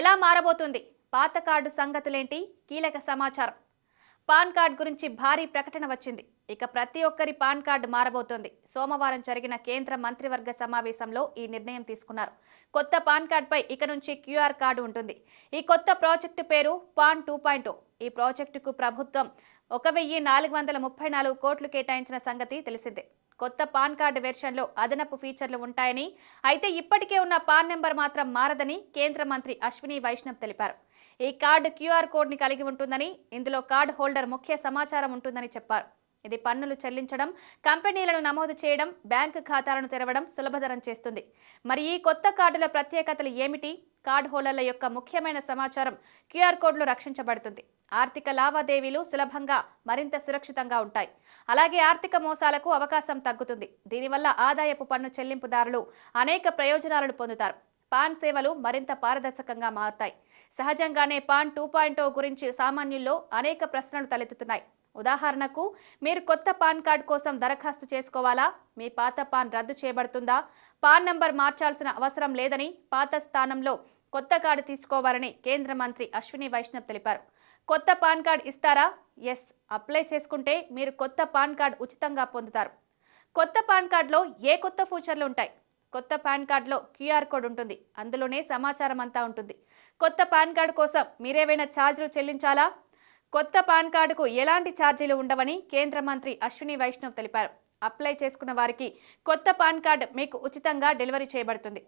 ఎలా మారబోతుంది? పాత కార్డు సంగతులేంటి? కీలక సమాచారం. పాన్ కార్డ్ గురించి భారీ ప్రకటన వచ్చింది. ఇక ప్రతి ఒక్కరి పాన్ కార్డు మారబోతోంది. సోమవారం జరిగిన కేంద్ర మంత్రివర్గ సమావేశంలో ఈ నిర్ణయం తీసుకున్నారు. కొత్త పాన్ కార్డ్పై ఇక నుంచి క్యూఆర్ కార్డు ఉంటుంది. ఈ కొత్త ప్రాజెక్టు పేరు పాన్ టూ పాయింట్ ఈ ప్రాజెక్టుకు ప్రభుత్వం ఒక వెయ్యి నాలుగు వందల ముప్పై నాలుగు కోట్లు కేటాయించిన సంగతి తెలిసిందే. కొత్త పాన్ కార్డు వెర్షన్లో అదనపు ఫీచర్లు ఉంటాయని అయితే ఇప్పటికే ఉన్న పాన్ నెంబర్ మాత్రం మారదని కేంద్ర మంత్రి అశ్విని వైష్ణవ్ తెలిపారు. ఈ కార్డు క్యూఆర్ కోడ్ని కలిగి ఉంటుందని ఇందులో కార్డు హోల్డర్ ముఖ్య సమాచారం ఉంటుందని చెప్పారు. ఇది పన్నులు చెల్లించడం కంపెనీలను నమోదు చేయడం బ్యాంకు ఖాతాలను తెరవడం సులభతరం చేస్తుంది. మరి ఈ కొత్త కార్డుల ప్రత్యేకతలు ఏమిటి? కార్డు హోల్డర్ల యొక్క ముఖ్యమైన సమాచారం క్యూఆర్ కోడ్లు రక్షించబడుతుంది. ఆర్థిక లావాదేవీలు సులభంగా మరింత సురక్షితంగా ఉంటాయి. అలాగే ఆర్థిక మోసాలకు అవకాశం తగ్గుతుంది. దీనివల్ల ఆదాయపు పన్ను చెల్లింపుదారులు అనేక ప్రయోజనాలను పొందుతారు. పాన్ సేవలు మరింత పారదర్శకంగా మారుతాయి. సహజంగానే పాన్ టూ పాయింట్ గురించి సామాన్యుల్లో అనేక ప్రశ్నలు తలెత్తుతున్నాయి. ఉదాహరణకు మీరు కొత్త పాన్ కార్డ్ కోసం దరఖాస్తు చేసుకోవాలా? మీ పాత పాన్ రద్దు చేయబడుతుందా? పాన్ నంబర్ మార్చాల్సిన అవసరం లేదని పాత స్థానంలో కొత్త కార్డు తీసుకోవాలని కేంద్ర మంత్రి అశ్విని వైష్ణవ్ తెలిపారు. కొత్త పాన్ కార్డ్ ఇస్తారా? ఎస్. అప్లై చేసుకుంటే మీరు కొత్త పాన్ కార్డ్ ఉచితంగా పొందుతారు. కొత్త పాన్ కార్డులో ఏ కొత్త ఫీచర్లు ఉంటాయి? కొత్త పాన్ కార్డులో క్యూఆర్ కోడ్ ఉంటుంది. అందులోనే సమాచారం అంతా ఉంటుంది. కొత్త పాన్ కార్డు కోసం మీరేవైనా ఛార్జీలు చెల్లించాలా? కొత్త పాన్ కార్డుకు ఎలాంటి ఛార్జీలు ఉండవని కేంద్ర మంత్రి అశ్విని వైష్ణవ్ తెలిపారు. అప్లై చేసుకున్న వారికి కొత్త పాన్ కార్డు మీకు ఉచితంగా డెలివరీ చేయబడుతుంది.